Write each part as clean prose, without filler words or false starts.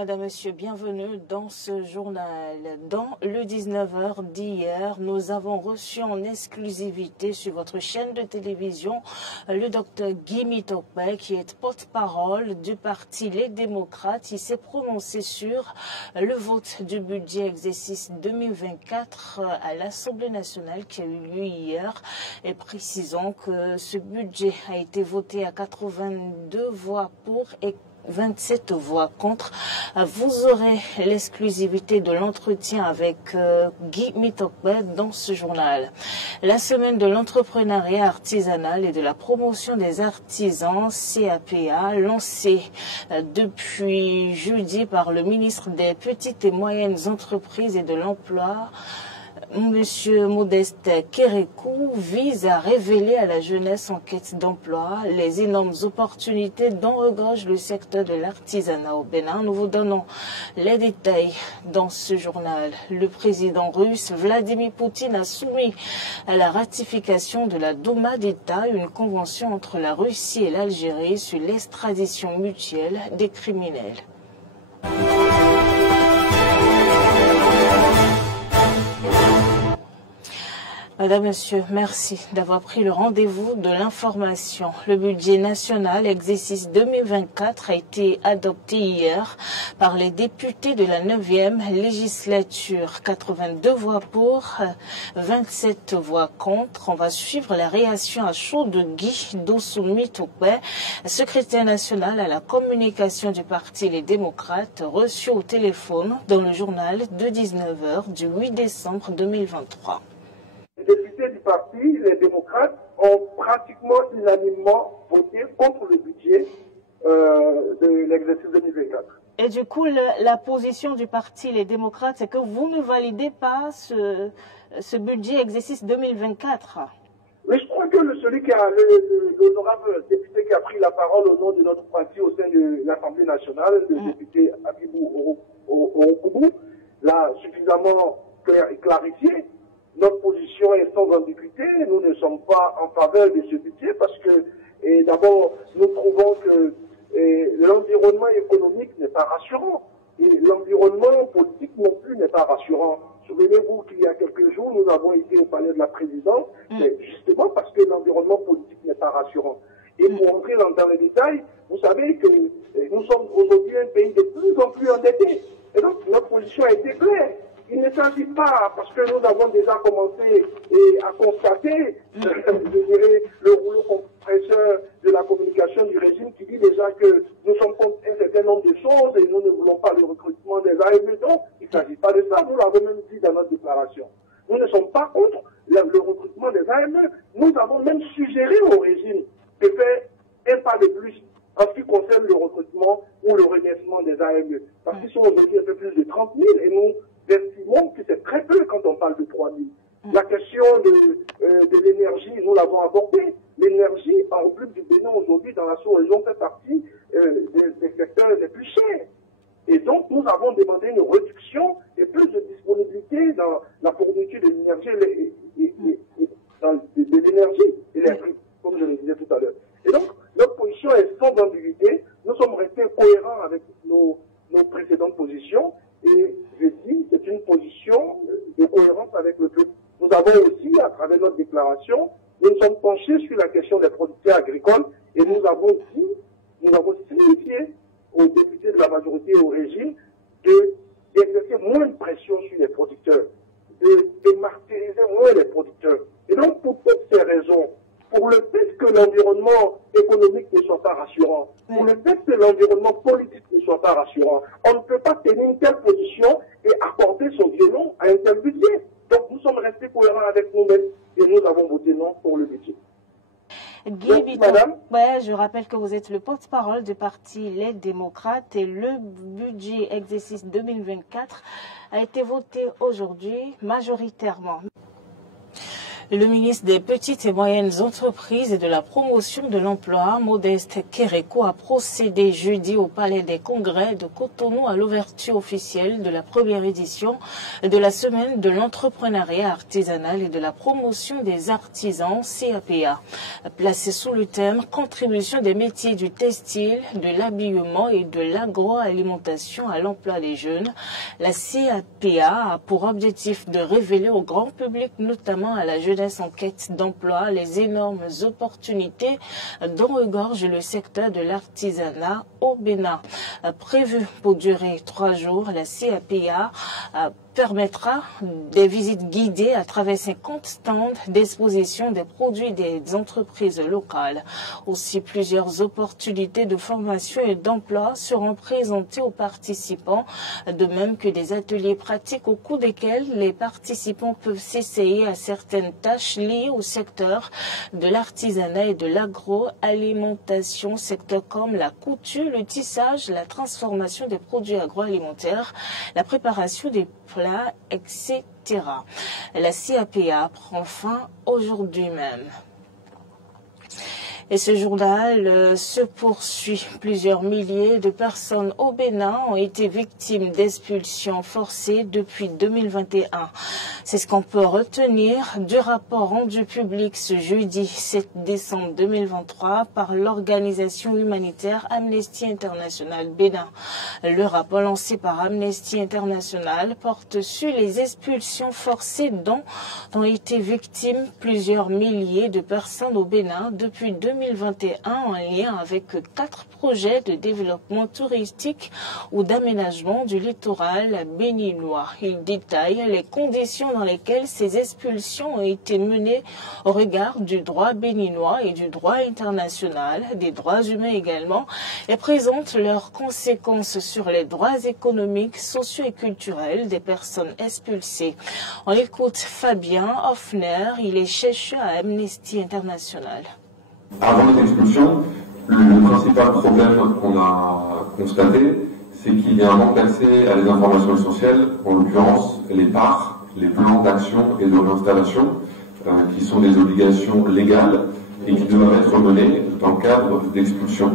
Madame, Monsieur, bienvenue dans ce journal. Dans le 19h d'hier, nous avons reçu en exclusivité sur votre chaîne de télévision le docteur Guy Mitokpe, qui est porte-parole du parti Les Démocrates. Il s'est prononcé sur le vote du budget exercice 2024 à l'Assemblée nationale qui a eu lieu hier. Et précisons que ce budget a été voté à 82 voix pour et 27 voix contre. Vous aurez l'exclusivité de l'entretien avec Guy Mitokpe dans ce journal. La semaine de l'entrepreneuriat artisanal et de la promotion des artisans CAPA, lancée depuis jeudi par le ministre des Petites et Moyennes Entreprises et de l'Emploi, Monsieur Modeste Kérékou, vise à révéler à la jeunesse en quête d'emploi les énormes opportunités dont regorge le secteur de l'artisanat au Bénin. Nous vous donnons les détails dans ce journal. Le président russe Vladimir Poutine a soumis à la ratification de la Douma d'État une convention entre la Russie et l'Algérie sur l'extradition mutuelle des criminels. Madame, Monsieur, merci d'avoir pris le rendez-vous de l'information. Le budget national exercice 2024 a été adopté hier par les députés de la 9e législature. 82 voix pour, 27 voix contre. On va suivre la réaction à chaud de Guy Mitokpe, secrétaire national à la communication du parti Les Démocrates, reçu au téléphone dans le journal de 19h du 8 décembre 2023. Les députés du parti, les démocrates, ont pratiquement unanimement voté contre le budget de l'exercice 2024. Et du coup, la position du parti, les démocrates, c'est que vous ne validez pas ce budget exercice 2024. Mais je crois que celui qui a, l'honorable député qui a pris la parole au nom de notre parti au sein de l'Assemblée nationale, le député Abibou Orokoubou, l'a suffisamment clarifié. Notre position est sans ambiguïté. Nous ne sommes pas en faveur de ce budget parce que, d'abord, nous trouvons que l'environnement économique n'est pas rassurant. Et l'environnement politique non plus n'est pas rassurant. Souvenez-vous qu'il y a quelques jours, nous avons été au palais de la présidence, mais justement parce que l'environnement politique n'est pas rassurant. Et pour entrer dans les détails, vous savez que nous sommes aujourd'hui un pays de plus en plus endetté. Et donc, notre position a été claire. Il ne s'agit pas, parce que nous avons déjà commencé à constater, je dirais, le rouleau compresseur de la communication du régime qui dit déjà que nous sommes contre un certain nombre de choses et nous ne voulons pas le recrutement des AME. Donc, il ne s'agit pas de ça. Nous l'avons même dit dans notre déclaration. Nous ne sommes pas contre le recrutement des AME. Nous avons même suggéré au régime de faire un pas de plus en ce qui concerne le recrutement ou le renaissement des AME. Parce qu'ils sont aujourd'hui un peu plus de 30 000 et nous estimons que c'est très peu quand on parle de 3 000. La question de l'énergie, nous l'avons abordée. L'énergie en République du Bénin aujourd'hui dans la sous-région fait partie des secteurs les plus chers. Et donc nous avons demandé une réduction et plus de disponibilité dans la fourniture de l'énergie électrique, comme je le disais tout à l'heure. Et donc notre position est sans ambiguïté. Nous sommes restés cohérents avec nos précédentes positions. Et je dis, c'est une position de cohérence avec le peuple. Nous avons aussi, à travers notre déclaration, nous nous sommes penchés sur la question des producteurs agricoles et nous avons signifié aux députés de la majorité et au régime d'exercer moins de pression sur les producteurs, de martyriser moins les producteurs. Et donc, pour toutes ces raisons, pour le fait que l'environnement économique ne soit pas rassurant, pour le fait que l'environnement politique ne soit pas rassurant, on ne peut pas tenir une telle position et accorder son violon à un tel budget. Donc nous sommes restés cohérents avec nous-mêmes et nous avons voté non pour le budget. Guy Mitokpe, je rappelle que vous êtes le porte-parole du parti Les Démocrates et le budget exercice 2024 a été voté aujourd'hui majoritairement. Le ministre des Petites et Moyennes Entreprises et de la Promotion de l'Emploi, Modeste Kéréko, a procédé jeudi au Palais des Congrès de Cotonou à l'ouverture officielle de la première édition de la Semaine de l'entrepreneuriat artisanal et de la promotion des artisans CAPA. Placée sous le thème « Contribution des métiers du textile, de l'habillement et de l'agroalimentation à l'emploi des jeunes », la CAPA a pour objectif de révéler au grand public, notamment à la jeunesse en quête d'emploi, les énormes opportunités dont regorge le secteur de l'artisanat au Bénin. Prévu pour durer 3 jours, la CAPA permettra des visites guidées à travers 50 stands d'exposition des produits des entreprises locales. Aussi, plusieurs opportunités de formation et d'emploi seront présentées aux participants, de même que des ateliers pratiques au cours desquels les participants peuvent s'essayer à certaines tâches liées au secteur de l'artisanat et de l'agroalimentation, secteurs comme la couture, le tissage, la transformation des produits agroalimentaires, la préparation des plats, etc. La CAPA prend fin aujourd'hui même. Et ce journal se poursuit. Plusieurs milliers de personnes au Bénin ont été victimes d'expulsions forcées depuis 2021. C'est ce qu'on peut retenir du rapport rendu public ce jeudi 7 décembre 2023 par l'organisation humanitaire Amnesty International Bénin. Le rapport lancé par Amnesty International porte sur les expulsions forcées dont ont été victimes plusieurs milliers de personnes au Bénin depuis 2021 en lien avec 4 projets de développement touristique ou d'aménagement du littoral béninois. Il détaille les conditions dans lesquelles ces expulsions ont été menées au regard du droit béninois et du droit international, des droits humains également, et présente leurs conséquences sur les droits économiques, sociaux et culturels des personnes expulsées. On écoute Fabien Hoffner, il est chercheur à Amnesty International. Avant les expulsions, le principal problème qu'on a constaté, c'est qu'il y a un manque d'accès à des informations essentielles, en l'occurrence les parts, les plans d'action et de réinstallation, qui sont des obligations légales et qui doivent être menées dans le cadre d'expulsion.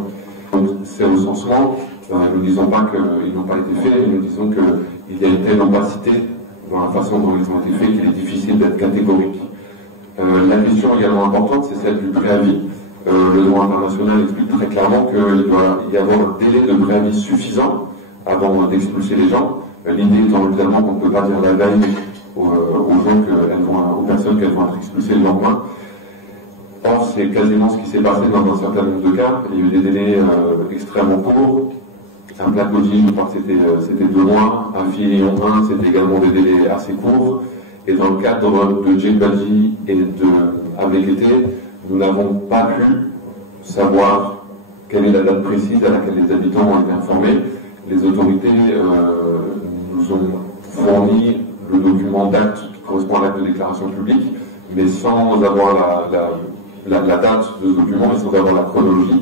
Donc ces recensements, nous ne disons pas qu'ils n'ont pas été faits, nous disons qu'il y a une telle opacité dans la façon dont ils ont été faits qu'il est difficile d'être catégorique. La question également importante, c'est celle du préavis. Le droit international explique très clairement qu'il doit y avoir un délai de préavis suffisant avant d'expulser les gens. L'idée étant évidemment qu'on ne peut pas dire la veille aux personnes qu'elles vont être expulsées le lendemain. Or, c'est quasiment ce qui s'est passé dans un certain nombre de cas. Il y a eu des délais extrêmement courts. Un plat coding, je crois que c'était 2 mois. Un Filion 1, c'était également des délais assez courts. Et dans le cadre de Djebadji et de AVKT, nous n'avons pas pu savoir quelle est la date précise à laquelle les habitants ont été informés. Les autorités nous ont fourni le document d'acte qui correspond à l'acte de déclaration publique, mais sans avoir la date de ce document et sans avoir la chronologie.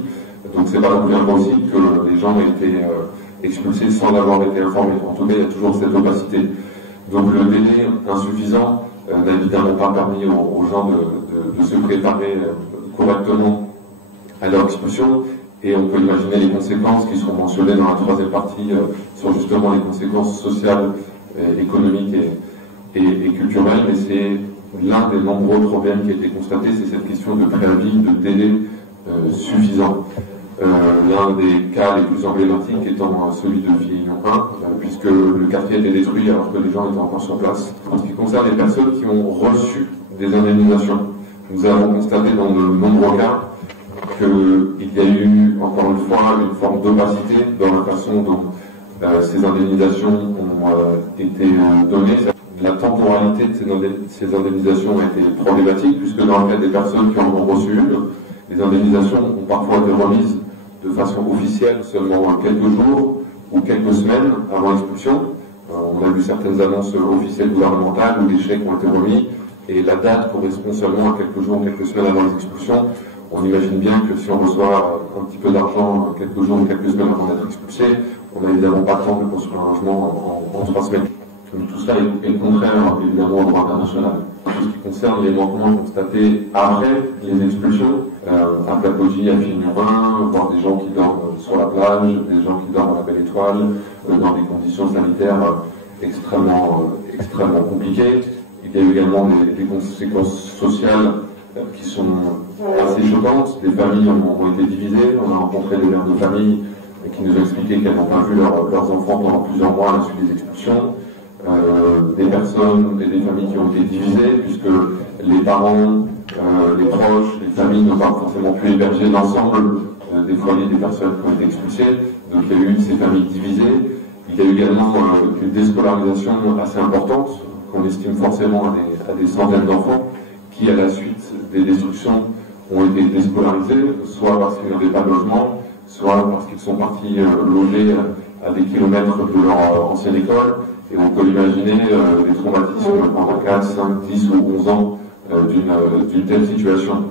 Donc c'est pas non plus impossible que les gens aient été expulsés sans avoir été informés. En tout cas, il y a toujours cette opacité. Donc le délai insuffisant n'a évidemment pas permis aux gens de se préparer correctement à leur expulsion, et on peut imaginer les conséquences qui seront mentionnées dans la 3e partie sur justement les conséquences sociales, économiques et culturelles, mais c'est l'un des nombreux problèmes qui a été constaté, c'est cette question de préavis, de délai suffisant. L'un des cas les plus emblématiques étant celui de Filion 1, puisque le quartier a été détruit alors que les gens étaient encore sur place. En ce qui concerne les personnes qui ont reçu des indemnisations, nous avons constaté dans de nombreux cas qu'il y a eu, encore une fois, une forme d'opacité dans la façon dont ces indemnisations ont été données. La temporalité de ces indemnisations a été problématique, puisque dans le cas des personnes qui en ont reçu une, les indemnisations ont parfois été remises de façon officielle seulement quelques jours ou quelques semaines avant l'expulsion. On a vu certaines annonces officielles gouvernementales où des chèques ont été remis et la date correspond seulement à quelques jours, quelques semaines avant les expulsions. On imagine bien que si on reçoit un petit peu d'argent quelques jours ou quelques semaines avant d'être expulsé, on n'a évidemment pas le temps de construire un logement en 3 semaines. Donc tout cela est contraire évidemment au droit international. En ce qui concerne les manquements constatés après les expulsions, aplacogie à Fine-Urbain, voir des gens qui dorment sur la plage, des gens qui dorment à la Belle Étoile, dans des conditions sanitaires extrêmement compliquées. Il y a également des conséquences sociales qui sont assez choquantes. Les familles ont été divisées. On a rencontré des mères de famille qui nous ont expliqué qu'elles n'ont pas vu leurs enfants pendant plusieurs mois à la suite des expulsions. Des personnes et des familles qui ont été divisées, puisque les parents, les proches, les familles n'ont pas forcément pu héberger l'ensemble des foyers des personnes qui ont été expulsées. Donc il y a eu ces familles divisées. Il y a eu également une déscolarisation assez importante, qu'on estime forcément à des centaines d'enfants, qui à la suite des destructions ont été déscolarisés, soit parce qu'ils n'avaient pas de logement, soit parce qu'ils sont partis loger à des kilomètres de leur ancienne école. Et on peut imaginer les traumatismes pendant 4, 5, 10 ou 11 ans d'une telle situation.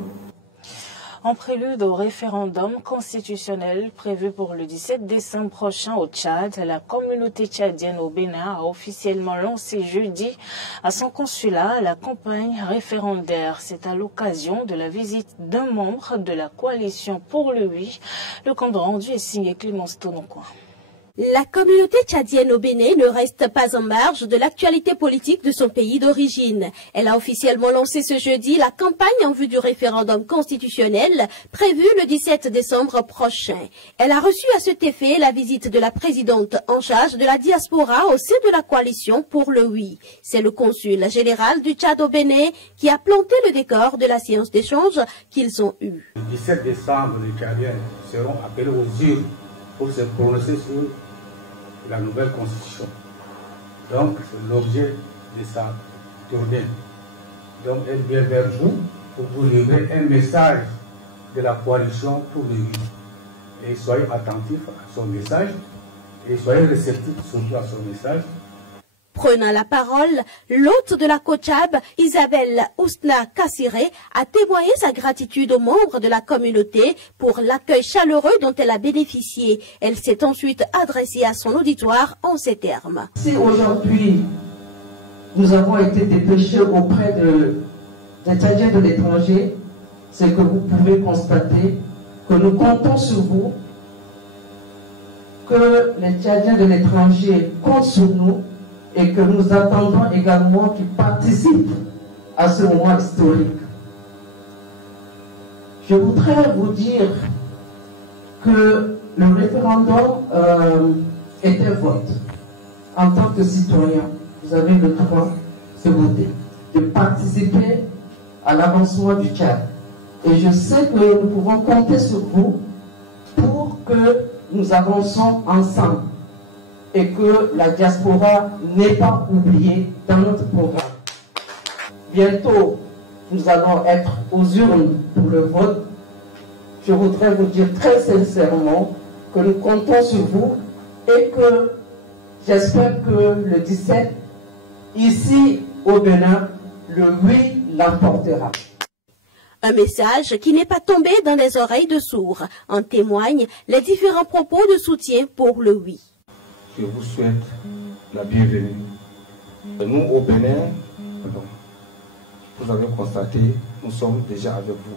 En prélude au référendum constitutionnel prévu pour le 17 décembre prochain au Tchad, la communauté tchadienne au Bénin a officiellement lancé jeudi à son consulat la campagne référendaire. C'est à l'occasion de la visite d'un membre de la coalition pour le oui. Le compte rendu est signé Clémence Tononcoin. La communauté tchadienne au Bénin ne reste pas en marge de l'actualité politique de son pays d'origine. Elle a officiellement lancé ce jeudi la campagne en vue du référendum constitutionnel prévu le 17 décembre prochain. Elle a reçu à cet effet la visite de la présidente en charge de la diaspora au sein de la coalition pour le oui. C'est le consul général du Tchad au Bénin qui a planté le décor de la séance d'échange qu'ils ont eue. Le 17 décembre, les Tchadiens seront appelés aux urnes pour se prononcer sur la nouvelle constitution. Donc, c'est l'objet de sa tournée. Donc, elle vient vers vous pour vous livrer un message de la coalition pour le oui. Et soyez attentifs à son message et soyez réceptifs surtout à son message. Prenant la parole, l'hôte de la COCHAB, Isabelle Ousna Kassiré, a témoigné sa gratitude aux membres de la communauté pour l'accueil chaleureux dont elle a bénéficié. Elle s'est ensuite adressée à son auditoire en ces termes. Si aujourd'hui, nous avons été dépêchés auprès des Tchadiens de l'étranger, c'est que vous pouvez constater que nous comptons sur vous, que les Tchadiens de l'étranger comptent sur nous, et que nous attendons également qu'ils participent à ce moment historique. Je voudrais vous dire que le référendum est un vote. En tant que citoyen, vous avez le droit de voter, de participer à l'avancement du Tchad. Et je sais que nous pouvons compter sur vous pour que nous avancions ensemble et que la diaspora n'est pas oubliée dans notre programme. Bientôt, nous allons être aux urnes pour le vote. Je voudrais vous dire très sincèrement que nous comptons sur vous et que j'espère que le 17, ici au Bénin, le oui l'emportera. Un message qui n'est pas tombé dans les oreilles de sourds. En témoignent les différents propos de soutien pour le oui. Je vous souhaite la bienvenue. Nous, au Bénin, vous avez constaté, nous sommes déjà avec vous.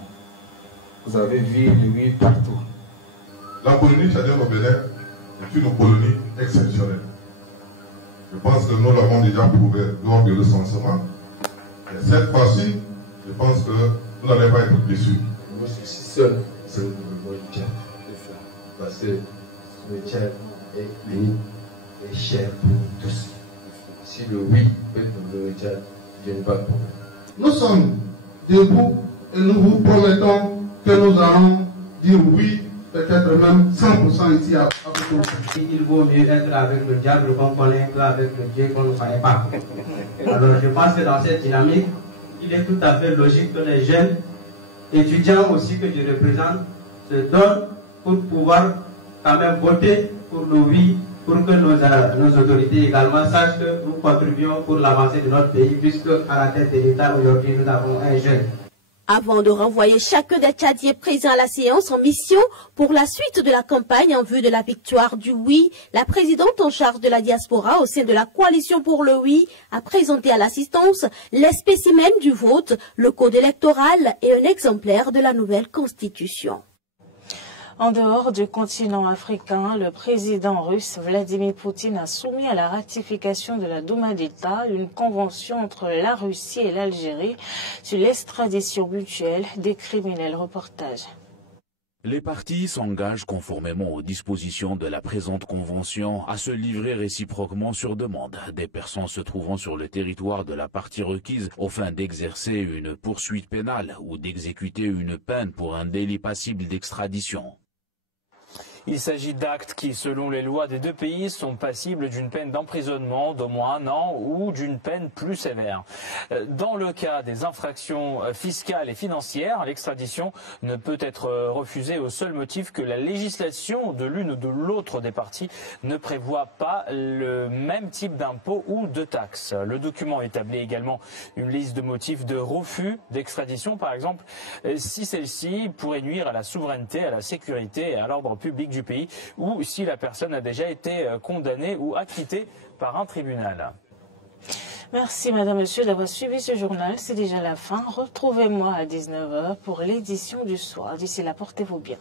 Vous avez vu le oui partout. La colonie tchadienne au Bénin est une colonie exceptionnelle. Je pense que nous l'avons déjà prouvé lors du recensement. Et cette fois-ci, je pense que vous n'allez pas être déçus. Moi, je suis seul, c'est le Tchad. Parce que le Tchad est uni et cher pour tous. Si le oui peut nous le Tchad, il n'y a pas de problème. Nous sommes debout et nous vous promettons que nous allons dire oui, peut-être même 100% ici à Bobo. Il vaut mieux être avec le diable qu'on connaît qu'avec le Dieu qu'on ne connaît pas. Alors je pense que dans cette dynamique, il est tout à fait logique que les jeunes étudiants aussi que je représente se donnent pour pouvoir quand même voter pour le oui, pour que nos autorités également sachent que nous contribuons pour l'avancée de notre pays, puisque à la tête de l'État aujourd'hui nous avons un jeune. Avant de renvoyer chacun des Tchadiens présents à la séance en mission pour la suite de la campagne en vue de la victoire du oui, la présidente en charge de la diaspora au sein de la coalition pour le oui a présenté à l'assistance les spécimens du vote, le code électoral et un exemplaire de la nouvelle constitution. En dehors du continent africain, le président russe Vladimir Poutine a soumis à la ratification de la Douma d'État une convention entre la Russie et l'Algérie sur l'extradition mutuelle des criminels. Reportage. Les parties s'engagent conformément aux dispositions de la présente convention à se livrer réciproquement sur demande des personnes se trouvant sur le territoire de la partie requise aux fins d'exercer une poursuite pénale ou d'exécuter une peine pour un délit passible d'extradition. Il s'agit d'actes qui, selon les lois des deux pays, sont passibles d'une peine d'emprisonnement d'au moins 1 an ou d'une peine plus sévère. Dans le cas des infractions fiscales et financières, l'extradition ne peut être refusée au seul motif que la législation de l'une ou de l'autre des parties ne prévoit pas le même type d'impôt ou de taxe. Le document établit également une liste de motifs de refus d'extradition, par exemple, si celle-ci pourrait nuire à la souveraineté, à la sécurité et à l'ordre public du pays, ou si la personne a déjà été condamnée ou acquittée par un tribunal. Merci madame, monsieur d'avoir suivi ce journal. C'est déjà la fin. Retrouvez-moi à 19 h pour l'édition du soir. D'ici là, portez-vous bien.